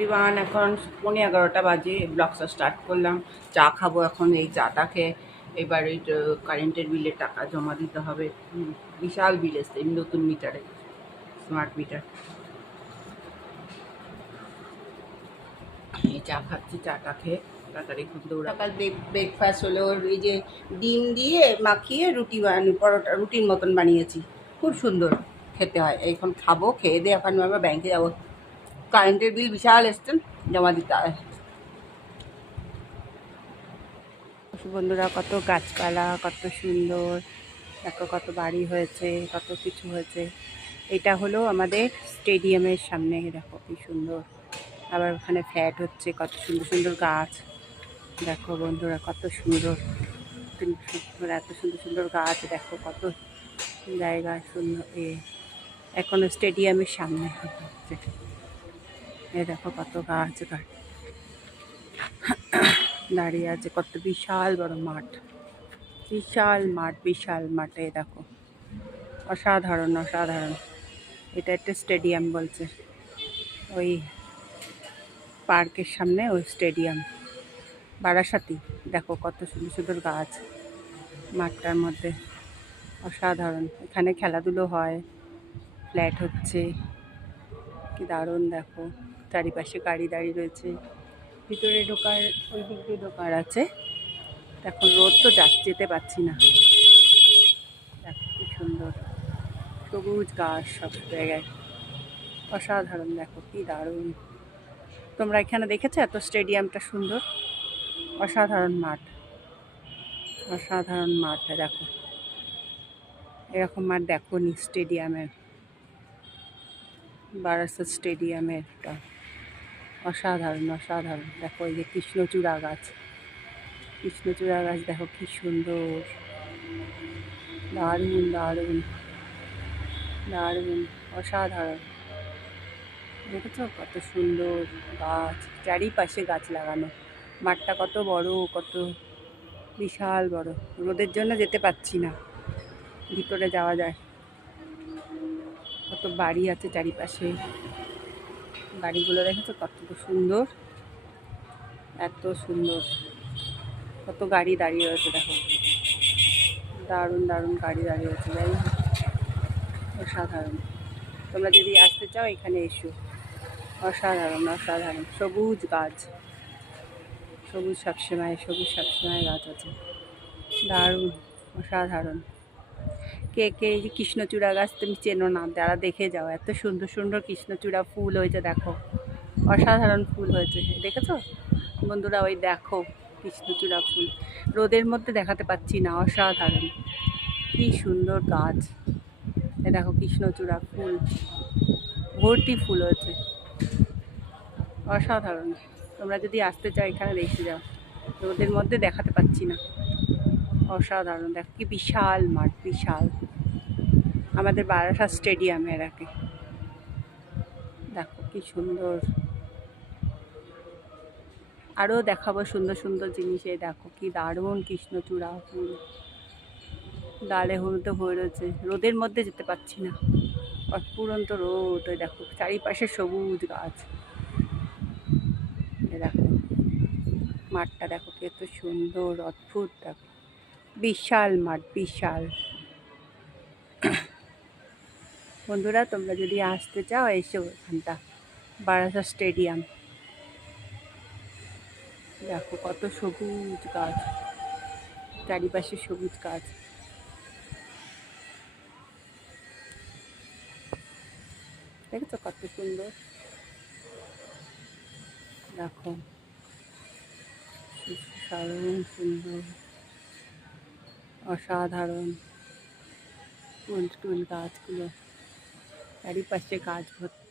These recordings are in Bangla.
বিমান এখন পৌনে এগারোটা বাজে ব্লগসটা স্টার্ট করলাম। চা খাব এখন, এই চাটা খেয়ে। এবার এই কারেন্টের বিলের টাকা জমা দিতে হবে। বিশাল বিল এসছে নতুন মিটারে স্মার্ট মিটার এই চা খাচ্ছি, চাটা খেয়ে, তাড়াতাড়ি খুব দৌড়া সকাল ব্রেকফাস্ট হলো এই যে ডিম দিয়ে মাখিয়ে রুটি বানানি পরোটা, রুটির মতন বানিয়েছি। খুব সুন্দর খেতে হয়, এখন খাব, খেয়ে দিয়ে এখন আবার ব্যাংকে যাব। কারেন্টের বিল বিশাল এসছেন, জমা দিতে হয় বন্ধুরা, কত গাছপালা, কত সুন্দর, দেখো কত বাড়ি হয়েছে, কত কিছু হয়েছে। এটা হলো আমাদের স্টেডিয়ামের সামনে, দেখো কি সুন্দর। আবার ওখানে ফ্ল্যাট হচ্ছে, কত সুন্দর সুন্দর গাছ। দেখো বন্ধুরা, কত সুন্দর। সুন্দর, এত সুন্দর সুন্দর গাছ, দেখো কত জায়গা সুন্দর। এ, এখন স্টেডিয়ামের সামনে হচ্ছে। এই দেখো কত গাছ গাছ। দাঁড়িয়ে আছে কত বিশাল বড় মাঠ। বিশাল মাঠ, বিশাল মাঠে দেখো। অসাধারণ অসাধারণ। এটা একটা স্টেডিয়াম বলছে। ওই পার্কের সামনে ওই স্টেডিয়াম। বারাসাতি। দেখো কত সুন্দর সুন্দর গাছ মাঠটার মধ্যে। অসাধারণ। এখানে খেলাধুলো হয়। ফ্ল্যাট হচ্ছে। কি দারুণ দেখো। চারিপাশে গাড়ি দাঁড়িয়ে রয়েছে। ভিতরে ঢোকার, ওই দিক দিয়ে ঢোকার আছে। এখন রোদ তো যাচ্ছে, যেতে পারছি না। দেখো কি সুন্দর। সবুজ গাছ সব জায়গায়। অসাধারণ, দেখো কি দারুণ। তোমরা এখানে দেখেছ এত স্টেডিয়ামটা সুন্দর? অসাধারণ মাঠ। অসাধারণ মাঠ, দেখো। এরকম মাঠ দেখো নি স্টেডিয়ামের। বারাসাত স্টেডিয়ামেরটা। অসাধারণ অসাধারণ। দেখো এই যে কৃষ্ণচূড়া গাছ। কৃষ্ণচূড়া গাছ দেখো কি সুন্দর। দারুণ দারুণ। দারুণ, অসাধারণ। দেখেছ কত সুন্দর গাছ, চারিপাশে গাছ লাগানো। মাঠটা কত বড়, কত বিশাল বড়। রোদের জন্য যেতে পারছি না। ভিতরে যাওয়া যায়। কত বাড়ি আছে চারিপাশে। বাড়িগুলো দেখেছ কত সুন্দর। এত সুন্দর। কত গাড়ি দাঁড়িয়ে রয়েছে, দেখো। দারুণ দারুণ গাড়ি দাঁড়িয়ে রয়েছে, যাই অসাধারণ। তোমরা যদি আসতে চাও, এখানে এসো। অসাধারণ অসাধারণ। সবুজ গাছ। সবুজ সবসময় সবুজ সবসময় গাছ আছে। দারুণ, অসাধারণ। কে কে এই কৃষ্ণচূড়া গাছ তুমি চেনো না, যারা দেখে যাও। এত সুন্দর সুন্দর কৃষ্ণচূড়া ফুল হয়েছে, দেখো। অসাধারণ ফুল হয়েছে, দেখেছ? বন্ধুরা, ওই দেখো কৃষ্ণচূড়া ফুল। রোদের মধ্যে দেখাতে পাচ্ছি না, অসাধারণ। কি সুন্দর গাছ। দেখো কৃষ্ণচূড়া ফুল। ভর্তি ফুল হয়েছে। অসাধারণ। তোমরা যদি আসতে চাও এখানে দেখতে যাও। রোদের মধ্যে দেখাতে পাচ্ছি না। অসাধারণ। দেখ, কি বিশাল মাঠ, বিশাল। আমাদের বারাসাত স্টেডিয়ামের আগে। দেখো কি সুন্দর। আরও দেখাবো সুন্দর সুন্দর জিনিস। এই দেখো কি দারুণ কৃষ্ণচূড়া ফুল। ডালে হলুদে হয়ে রয়েছে। রোদের মধ্যে যেতে পারছি না। অপুরন্ত রোদ। ওই দেখো, চারিপাশে সবুজ গাছ। দেখো, মাঠটা দেখো কি এত সুন্দর, অদ্ভুত দেখো। বিশাল মাঠ, বিশাল। বন্ধুরা, তোমরা যদি আসতে চাও, এসো এখানটা বারাসা স্টেডিয়াম। দেখো কত সবুজ গাছ, চারিপাশে সবুজ গাছ। দেখেছ কত সুন্দর? দেখো সাধারণ সুন্দর। অসাধারণ। ফুল টুল গাছগুলো চারিপাশে গাছ ভর্তি।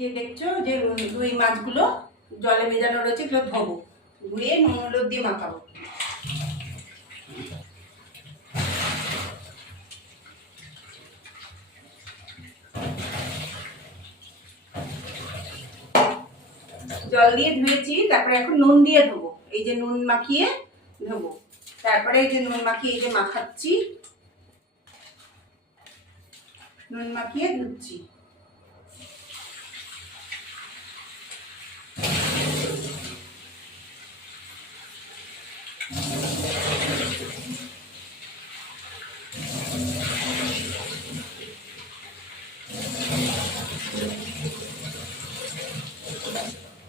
দিয়ে দেখছ যে রুই মাছগুলো জলে ভেজানো রয়েছে, এগুলো ধোবো। ধুয়ে নুন, হলুদ দিয়ে মাখাবো। জল দিয়ে ধুয়েছি, তারপরে এখন নুন দিয়ে ধোবো। এই যে নুন মাখিয়ে ধোবো। তারপরে এই যে নুন মাখিয়ে এই যে মাখাচ্ছি। নুন মাখিয়ে ধুচ্ছি।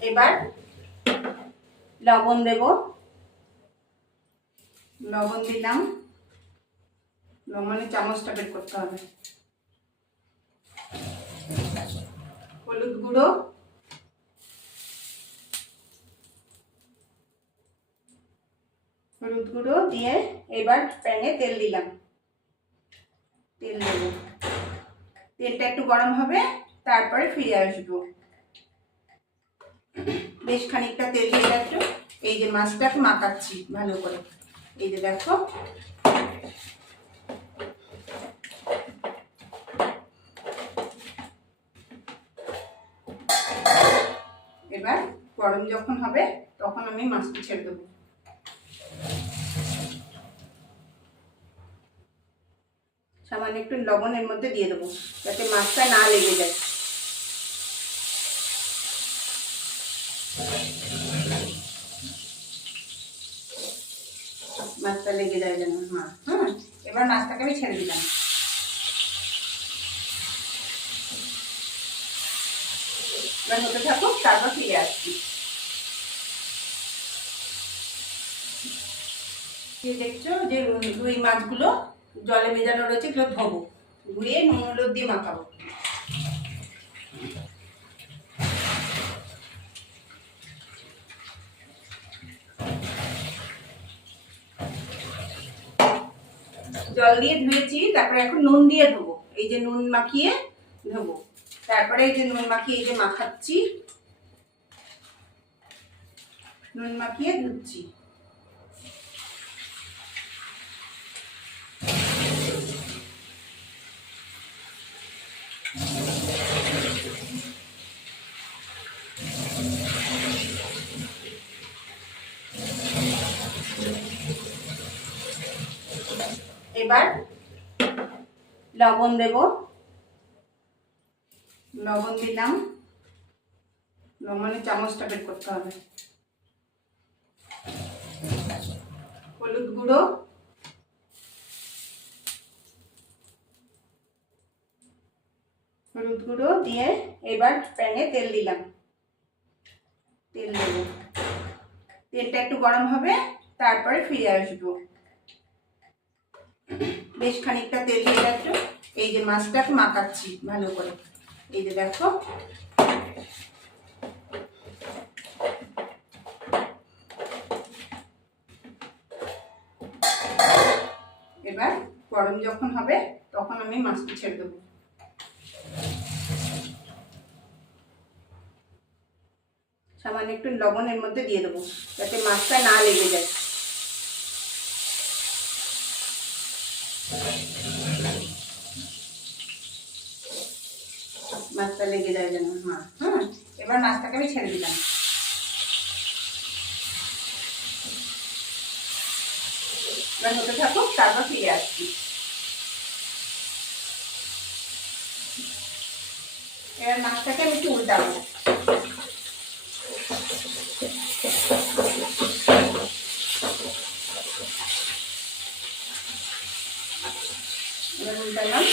এবার লবণ দেব। লবণ দিলাম। লবণের চামচটা বের করতে হবে। হলুদ গুঁড়ো। হলুদ গুঁড়ো দিয়ে এবার প্যানে তেল দিলাম। তেল দেব। তেলটা একটু গরম হবে, তারপরে ফিরে আসব। বেশ খানিকটা তেল দিয়ে একটু এই যে মাছটাকে মাখাচ্ছি ভালো করে। এই যে দেখো। এবার গরম যখন হবে, তখন আমি মাছটা ছেড়ে দেবো। সামান্য একটু লবণের মধ্যে দিয়ে দেবো, যাতে মাছটা না লেগে যায় মাছটা লেগে যায় যেন হ্যাঁ হ্যাঁ এবার মাছটাকে আমি ছেড়ে দিলাম। এবার হতে থাকুক, তারপর ফিরে আসছি। দেখছ যে রুই মাছগুলো জলে ভেজানো রয়েছে, এগুলো ধোবো, ধুয়ে নুন হলুদ দিয়ে মাখাবো। জল দিয়ে ধুয়েছি, তারপরে এখন নুন দিয়ে ধোবো। এই যে নুন মাখিয়ে ধোবো। তারপরে এই যে নুন মাখিয়ে এই যে মাখাচ্ছি। নুন মাখিয়ে ধুচ্ছি। এবার লবণ দেব। লবণ দিলাম। লবণের চামচটা বের করতে হবে। হলুদ গুঁড়ো। হলুদ গুঁড়ো দিয়ে এবার প্যানে তেল দিলাম। তেল দেব। তেলটা একটু গরম হবে, তারপরে ফিরে আসব। বেশ খানিকটা তেল দিয়ে একটু এই যে মাছটাকে মাখাচ্ছি ভালো করে। এই যে দেখো। এবার গরম যখন হবে, তখন আমি মাছটা ছেড়ে দেবো। সামান্য একটু লবণের মধ্যে দিয়ে দেবো, যাতে মাছটা না লেগে যায়। মাছটা লেগে যায় যেন হ্যাঁ হ্যাঁ এবার মাছটাকে আমি ছেড়ে দিলাম। এবার হতে থাকুক, তারপর ফিরে আসছি। এবার মাছটাকে আমি একটু উল্টাবো। এবার উল্টালাম।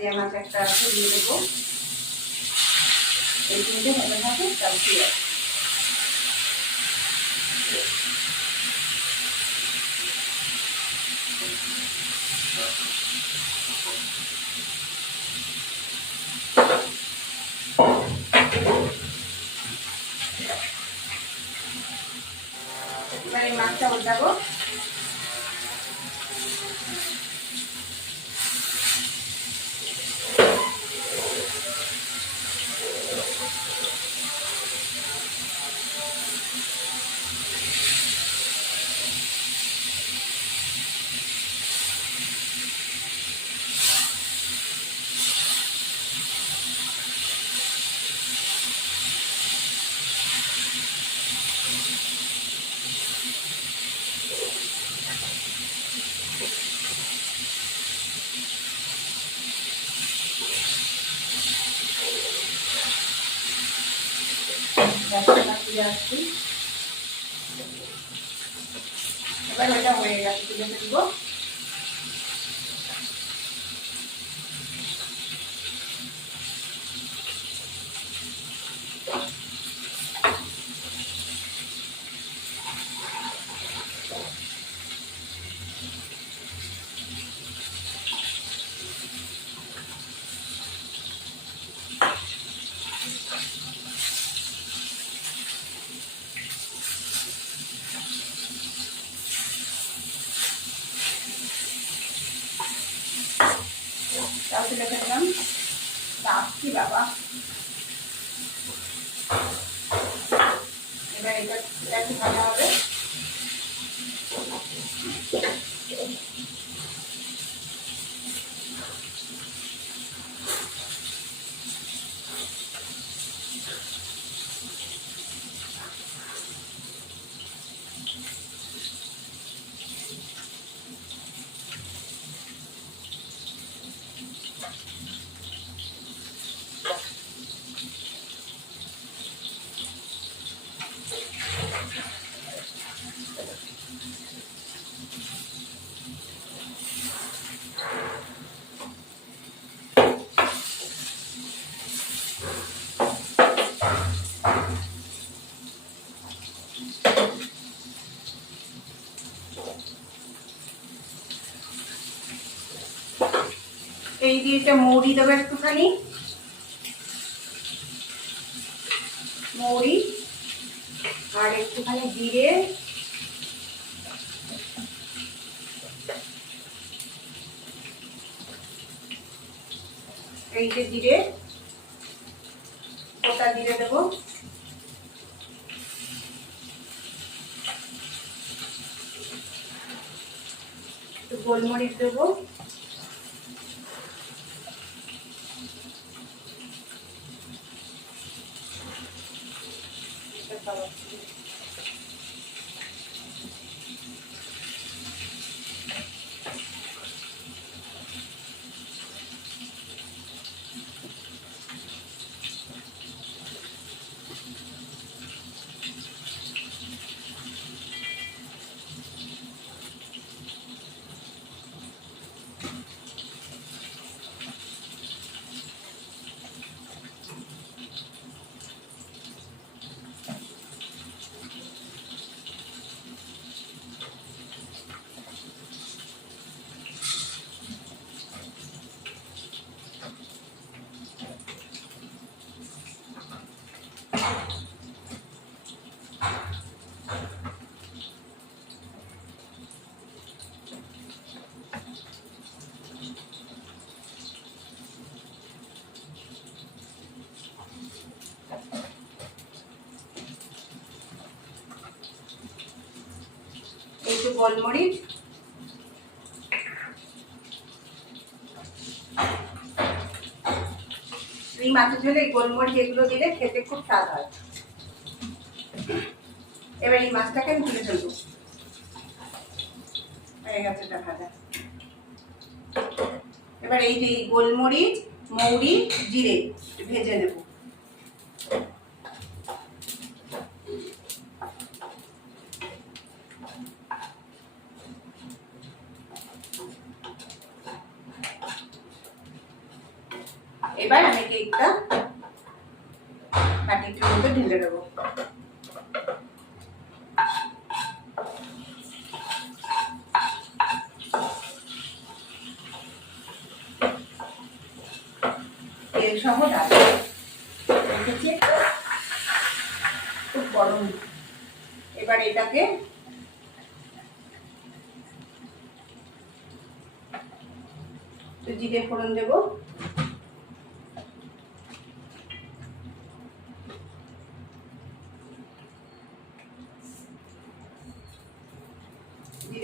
দিয়ে আমাকে একটা ছড়িয়ে দেবো। এই তিনটে হতে থাকে তার পেঁয়াজ এবারে মাছটা উল্টাবো। আসছি এবার এটা হয়ে গেছে তুলে ফেলব তাও তুলে ফেললাম রাখছি বাবা এবার এটা এটা একটু ভালো হবে এই দিয়ে এটা মৌরি দেবো একটুখানি। মৌরি আর একটুখানি জিরে। এই যে জিরে, ওটা জিরে দেবো। গোলমরিচ দেবো। একটু গোলমরিচ। এই মাছের ঝোলে গোলমরিচ এগুলো দিলে খেতে খুব স্বাদ হয়। এবার এই মাছটাকে আমি তুলে ফেলব এবার এই যে গোলমরিচ, মৌরি, জিরে ভেজে নেব। পিঠের ঢেলে দেবো। তেল সহ খুব গরম। এবার এটাকে জিরে ফোড়ন দেবো।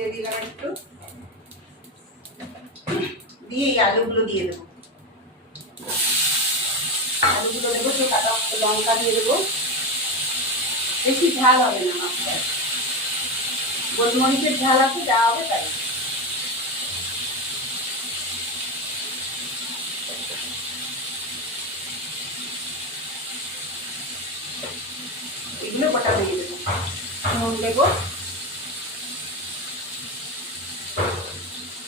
জিরে দিলাম একটু। দিয়ে এই আলুগুলো দিয়ে দেবো। আলুগুলো দেবো তো কাটা লঙ্কা দিয়ে দেবো। বেশি ঝাল হবে না মাছটা। গোলমরিচের ঝাল আছে, যা হবে তাই। এগুলো গোটা দিয়ে দেবো নুন দেবো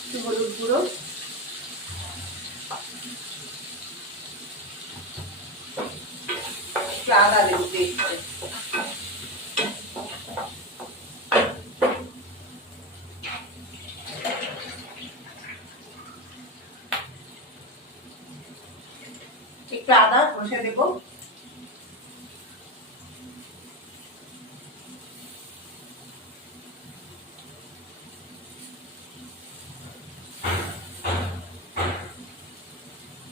একটু হলুদ একটু আদা দেবো একটু আদা কষে দেবো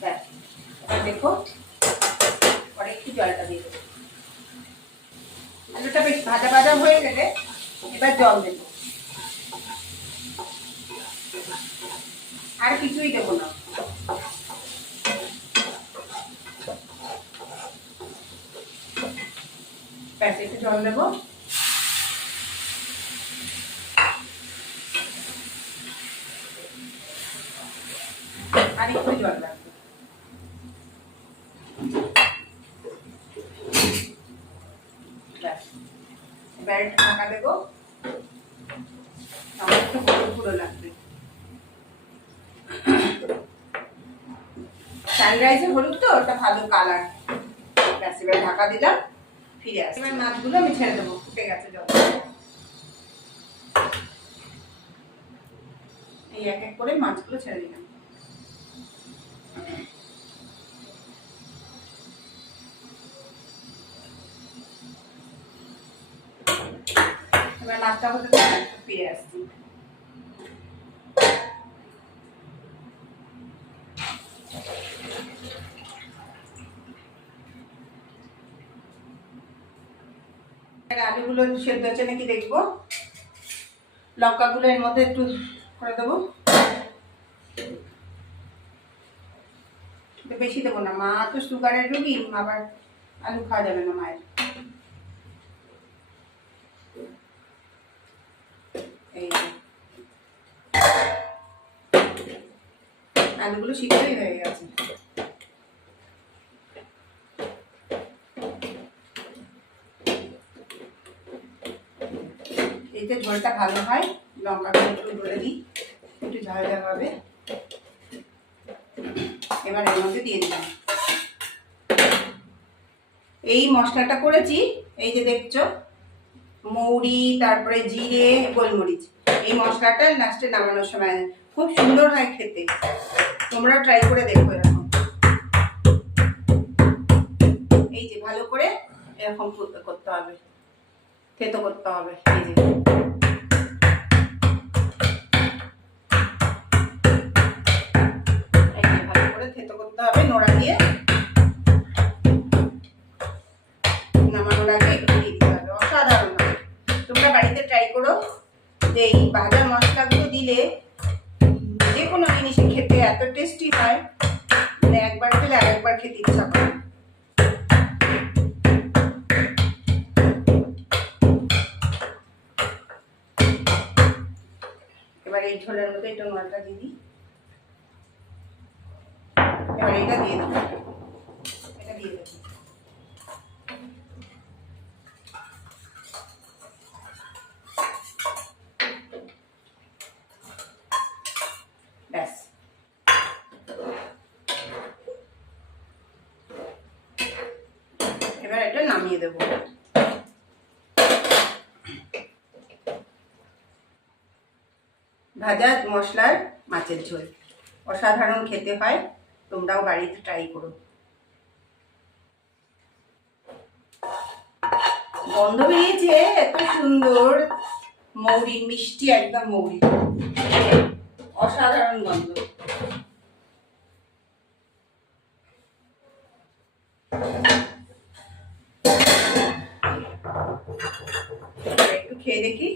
ব্যাস এবার দেখো পরে একটু জলটা দিয়ে দেবো আলুটা বেশ ভাজা ভাজা হয়ে গেলে এবার জল দেবো আর কিছুই দেবো না ব্যাস একটু জল দেবো আর একটু জল ঢাকা দেবো। আমার লাগবে। হলুদ তো, ওটা ভালো কালার ব্যাস, এবার ঢাকা দিলাম। ফিরে আসি এবার মাছগুলো আমি ছেড়ে দেবো। ফুটে গেছে জল। এই এক এক করে মাছগুলো ছেড়ে দিলাম। মাছটা হতে ফিরে আসছি। আলুগুলো সেদ্ধ হচ্ছে নাকি দেখব। লঙ্কাগুলো এর মধ্যে একটু করে দেবো। বেশি দেবো না, মা তো সুগারের রুগী, আবার আলু খাওয়া যাবে না মায়ের। এই আলুগুলো সিদ্ধই হয়ে গেছে। এতে ঝোলটা ভালো হয়, লঙ্কাগুলো একটু ধরে দিই, একটু ঝাল হবে। এবার এর মধ্যে দিয়ে দিলাম। এই মশলাটা করেছি, এই যে দেখছ মৌরি, তারপরে জিরে, গোলমরিচ। এই মশলাটা লাস্টে নামানোর সময় খুব সুন্দর হয় খেতে। তোমরা ট্রাই করে দেখো এরকম। এই যে ভালো করে এরকম করতে হবে। থেতো করতে হবে। এই যে। ভালো করে থেতো করতে হবে, নোড়া দিয়ে। নামানোর আগে তোমরা বাড়িতে ট্রাই করো। যে এই ভাজা মশলাগুলো দিলে, যে কোনো জিনিসই খেতে এত টেস্টি হয় মানে একবার খেলে আরেকবার খেতে ইচ্ছা করে। এবার এই ঝোলের মধ্যে একটু নোড়াটা দিয়ে দিই। এবার এটা দিয়ে দেবো এটা দিয়ে দেবো ব্যাস এবার এটা নামিয়ে দেবো। ভাজা মশলার মাছের ঝোল। অসাধারণ খেতে হয়, তোমরাও বাড়িতে ট্রাই করো। গন্ধ বেরিয়েছে, এত সুন্দর। মৌরি, মিষ্টি একদম মৌরি। অসাধারণ গন্ধ। খেয়ে দেখি।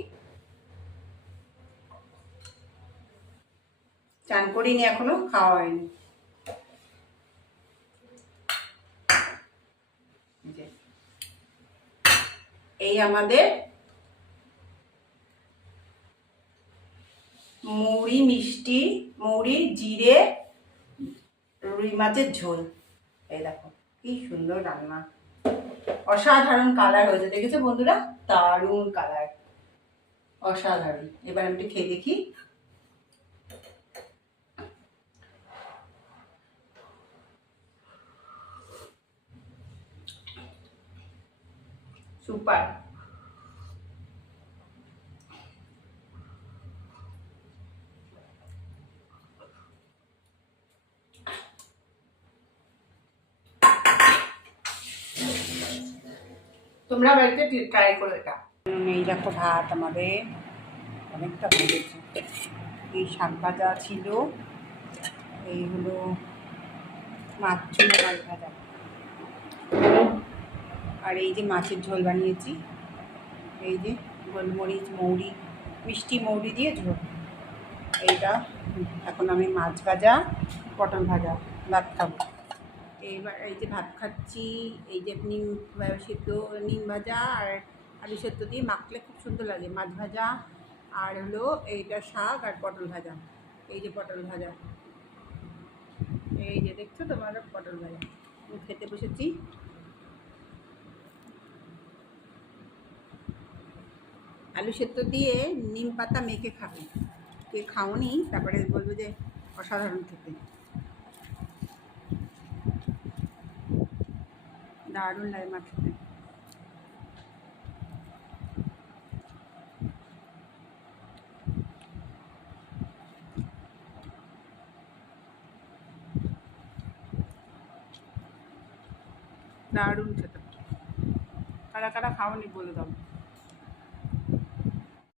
চান করিনি এখনও, খাওয়া হয়নি। এই আমাদের মৌরি মিষ্টি, মৌরি জিরে, রুই মাছের ঝোল। এই দেখো, কি সুন্দর রান্না। অসাধারণ কালার হয়েছে, দেখেছ বন্ধুরা? দারুণ কালার অসাধারণ। এবার আমি খেয়ে দেখি। সুপার। তোমরা বাড়িতে ট্রাই করো এটা। এই দেখো ভাত আমাদের অনেকটা হয়েছে এই শাক ভাজা ছিল, এই হলো মাছ মাছ ভাজা। আর এই যে মাছের ঝোল বানিয়েছি, এই যে গোলমরিচ, মৌরি, মিষ্টি মৌরি দিয়ে ঝোল। এইটা এখন আমি মাছ ভাজা, পটল ভাজা, ভাত খাব। এইবার এই যে ভাত খাচ্ছি, এই যে নিম সিদ্ধ নিম ভাজা আর আলু সেদ্ধ দিয়ে মাখলে খুব সুন্দর লাগে। মাছ ভাজা আর হলো এইটা শাক আর পটল ভাজা। এই যে পটল ভাজা। এই যে দেখছ তোমার পটল ভাজা। আমি খেতে বসেছি। আলু সেদ্ধ দিয়ে নিম পাতা মেখে খাবে। কে খাওনি, তারপরে বলব যে অসাধারণ খেতে। দারুণ লাগে মাছ খেতে দারুণ খেতে কারা কারা খাওনি বলে দাও।